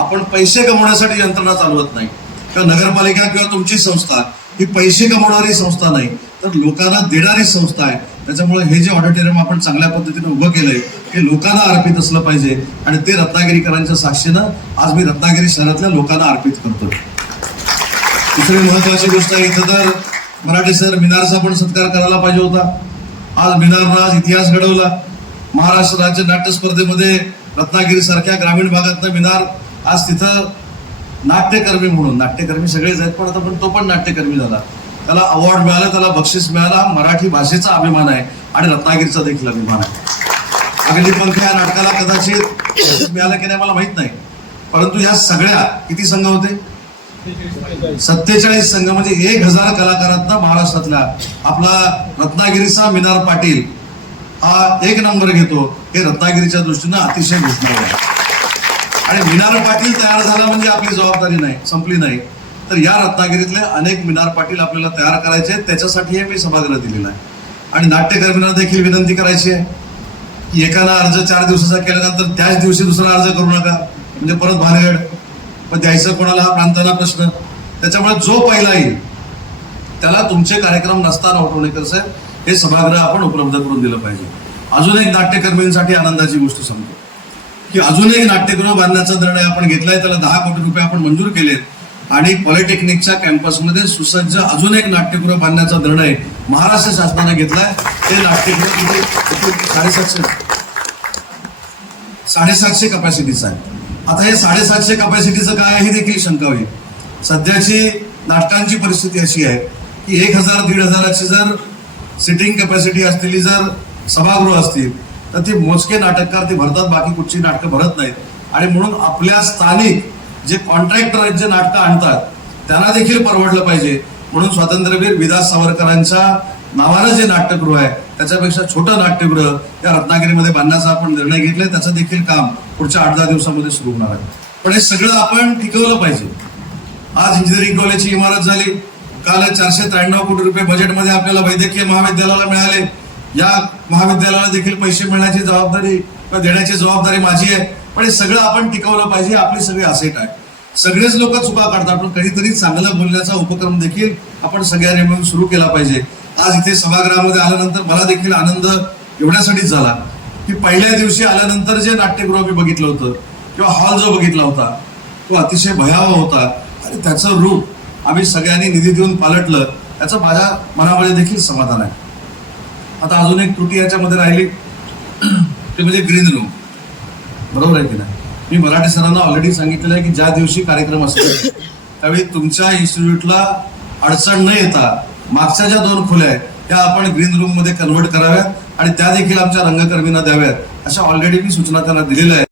आपण पैसे कमवण्यासाठी यंत्रणा चालवत नाही, किंवा नगरपालिका किंवा तुमची संस्था ही पैसे कमवणारी संस्था नाही, तर लोकांना देणारी संस्था आहे. त्याच्यामुळे हे जे ऑडिटोरियम आपण चांगल्या पद्धतीने उभं केलंय हे लोकांना अर्पित असलं पाहिजे, आणि ते रत्नागिरीकरांच्या साक्षीनं आज मी रत्नागिरी शहरातल्या लोकांना अर्पित करतो. दुसरी महत्वाची गोष्ट आहे, इथं तर मराठे सर मिनारचा पण सत्कार करायला पाहिजे होता. आज मिनारनं आज इतिहास घडवला. महाराष्ट्र राज्य नाट्य स्पर्धेमध्ये रत्नागिरी सारख्या ग्रामीण भागातनं मिनार आज तिथं नाट्यकर्मी म्हणून, नाट्यकर्मी सगळेच आहेत पण तो पण नाट्यकर्मी झाला, त्याला अवॉर्ड मिळाला, त्याला बक्षीस मिळाला. मराठी भाषेचा अभिमान आहे आणि रत्नागिरीचा देखील अभिमान आहे. अग्निपंख या नाटकाला कदाचित मिळालं की नाही मला माहित नाही, परंतु या सगळ्या किती संघ होते, 47 संघ, म्हणजे 1000 कलाकारांना महाराष्ट्रातल्या आपला रत्नागिरीचा मिनार पाटील हा 1 नंबर घेतो. हे रत्नागिरीच्या दृष्टीनं अतिशय घोषणा आहे. आणि मिनार पाटील तयार झाला म्हणजे आपली जबाबदारी नाही संपली नाही, तर या रत्नागिरीतले अनेक मिनार पाटील आपल्याला तयार करायचे आहेत. त्याच्यासाठी हे मी सभागृह दिलेला आहे. आणि नाट्यकर्मींना देखील विनंती करायची आहे की एकाला अर्ज 4 दिवसाचा केल्यानंतर त्याच दिवशी दुसरा अर्ज करू नका, म्हणजे परत भानगड, पण द्यायचं कोणाला हा प्रांताला प्रश्न. त्याच्यामुळे जो पहिला येईल त्याला तुमचे कार्यक्रम नसताना उठवणेकर साहेब हे सभागृह आपण उपलब्ध करून दिलं पाहिजे. अजून एक नाट्यकर्मींसाठी आनंदाची गोष्ट सांगतो की अजून एक नाट्यगृह बांधण्याचा निर्णय आपण घेतलाय. त्याला 10 कोटी रुपये आपण मंजूर केलेत, आणि पॉलिटेक्निकच्या कॅम्पसमध्ये सुसज्ज अजून एक नाट्यगृह बांधण्याचा निर्णय महाराष्ट्र शासनाने घेतलाय. ते नाट्यगृह 750 कपॅसिटीचं आहे. आता हे 750 कपॅसिटीचं काय आहे ही देखील शंका होईल. सध्याची नाटकांची परिस्थिती अशी आहे की 1000-1500ची जर सिटिंग कॅपॅसिटी असलेली जर सभागृह असतील तर ते मोजके नाटककार ते भरतात, बाकी कुठची नाटकं भरत नाहीत. आणि म्हणून आपल्या स्थानिक जे कॉन्ट्रॅक्टर आहेत जे नाटकं आणतात त्यांना देखील परवडलं पाहिजे, म्हणून स्वातंत्र्यवीर विलास सावरकरांच्या नावानं जे नाट्यगृह आहे त्याच्यापेक्षा छोटं नाट्यगृह या रत्नागिरीमध्ये बांधण्याचा आपण निर्णय घेतलाय. त्याचं देखील काम पुढच्या 8-10 दिवसामध्ये सुरू होणार आहे. पण हे सगळं आपण टिकवलं पाहिजे. आज इंजिनिअरिंग कॉलेजची इमारत झाली, काल 493 कोटी रुपये बजेटमध्ये आपल्याला वैद्यकीय महाविद्यालयाला मिळाले. या महाविद्यालयाला देखील पैसे मिळण्याची जबाबदारी देण्याची जबाबदारी माझी आहे. पण हे सगळं आपण टिकवलं पाहिजे. आपली सगळी असेट आहे. सगळेच लोक चुका काढतात, पण कधीतरी चांगलं बोलण्याचा उपक्रम देखील आपण सगळ्यांनी मिळून सुरू केला पाहिजे. आज इथे सभागृहामध्ये आल्यानंतर मला देखील आनंद एवढ्यासाठीच झाला की पहिल्या दिवशी आल्यानंतर जे नाट्यगृह मी बघितलं होतं किंवा हॉल जो बघितला होता तो अतिशय भयावह होता, आणि त्याचं रूप आम्ही सगळ्यांनी निधी देऊन पालटलं, त्याचं माझ्या मनामध्ये देखील समाधान आहे. आता अजून एक त्रुटी याच्यामध्ये राहिली ते म्हणजे ग्रीन रूम. बरोबर आहे की नाही? मी मराठी सरांना ऑलरेडी सांगितलेलं आहे की ज्या दिवशी कार्यक्रम असतो त्यावेळी तुमच्या इन्स्टिट्यूटला अडचण न येता मागच्या ज्या 2 खोल्या आहेत त्या आपण ग्रीन रूम मध्ये कन्व्हर्ट कराव्यात आणि त्या देखील आमच्या रंगकर्मींना द्याव्यात, अशा ऑलरेडी मी सूचना त्यांना दिलेल्या आहेत.